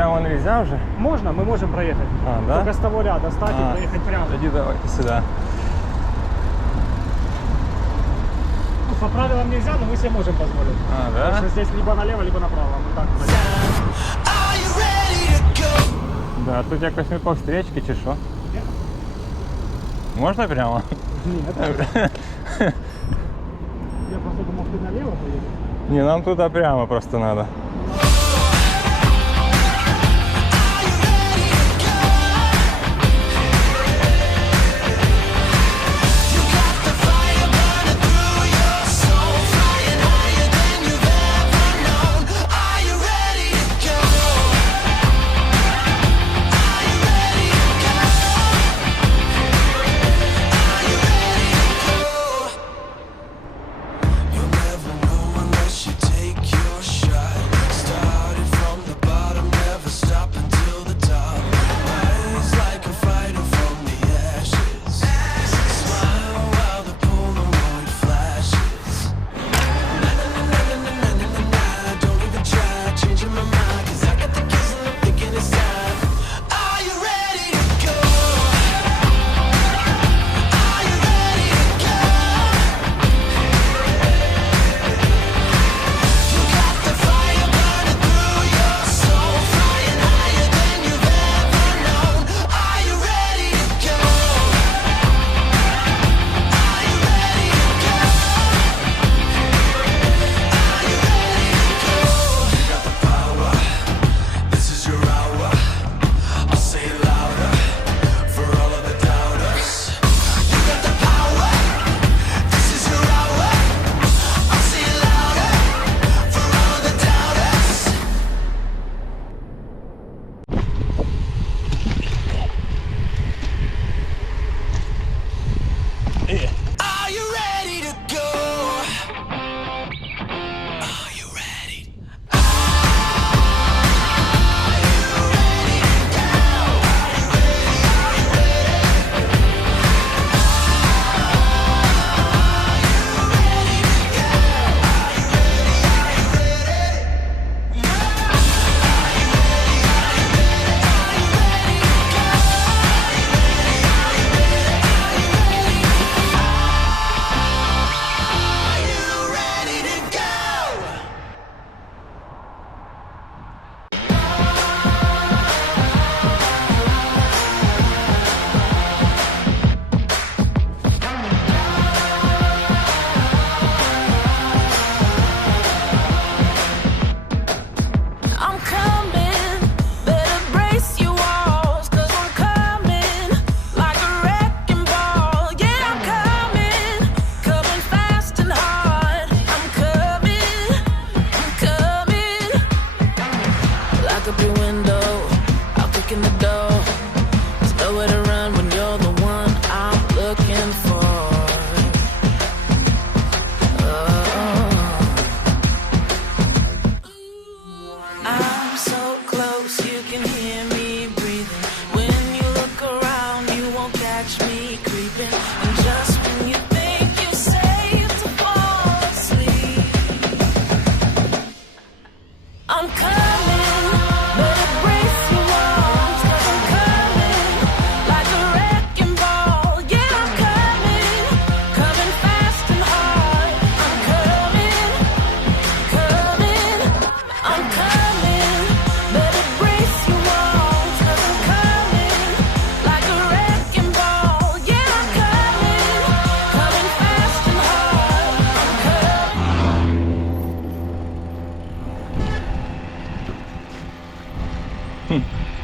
прямо нельзя уже? Можно, мы можем проехать. А, да? Только с того ряда стать и проехать прямо. Иди давайте сюда. Ну, по правилам нельзя, но мы себе можем позволить. А, да? Потому что здесь либо налево, либо направо. Мы так Да, тут якось не по встречке, чи що? Нет. Можна прямо? Нет. Я просто думал, ты налево поедешь. Не, нам туда прямо просто надо.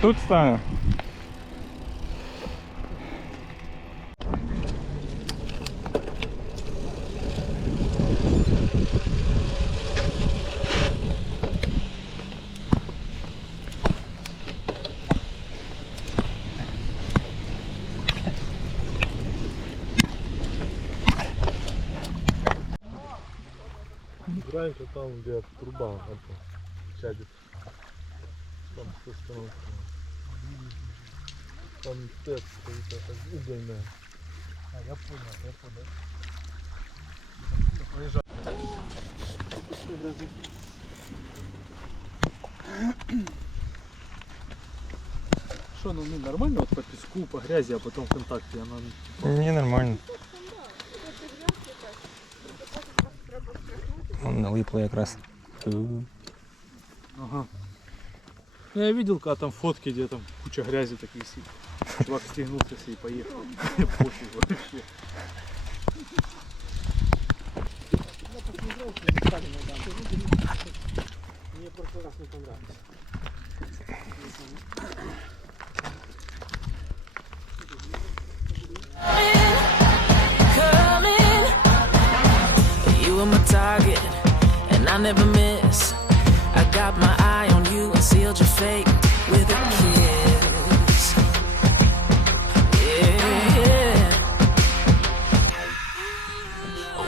Тут стану. Раньше там, где труба чадит, там с той стороны. Там ТЭЦ стоит, угольная. А, я понял. хорошо, но ну, нормально вот по песку, по грязи, а потом в контакте она... Ні, нормально. Вон налипло якраз. Ага. Ну, я видел, когда там фотки, где там куча грязи так висит. Чувак стегнулся и поехал. Пофиг вообще. Мне в прошлый раз не понравилось. You were my target, and I never miss. I got my eye on you and sealed your fate with a kiss. Yeah.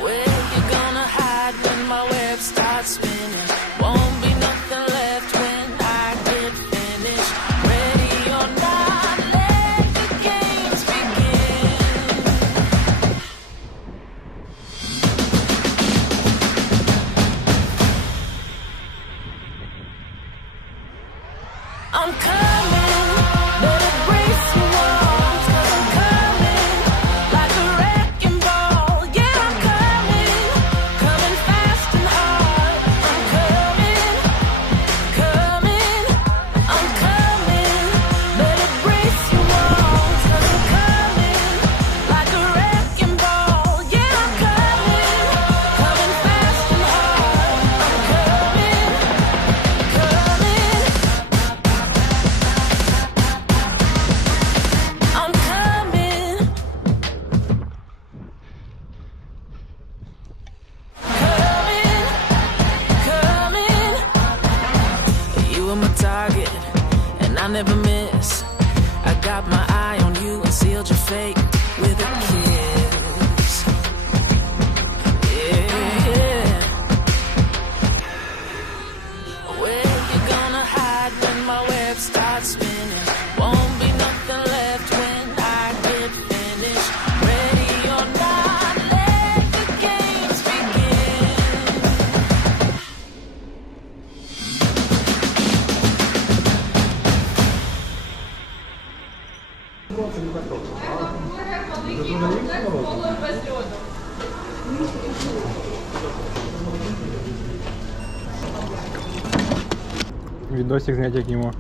Where you gonna hide when my web starts spinning? Won't be nothing left when I get finished. Ready or not, let the games begin. I'm coming, better brace your walls, 'cause I'm coming like a wrecking ball. Yeah, I'm coming, coming fast and hard. I'm coming, coming, I'm coming, better brace your walls, 'cause I'm coming like a wrecking ball. Yeah, I'm coming, coming fast and hard. I'm coming, coming. I'm coming, coming. You were my target, and I never miss. I got my eye on you and sealed your fate with a kiss. Yeah. Where you gonna hide when my web starts spinning? Won't be nothing left when I get finished. Ready or not, let the games begin. Відосик зняти як йому.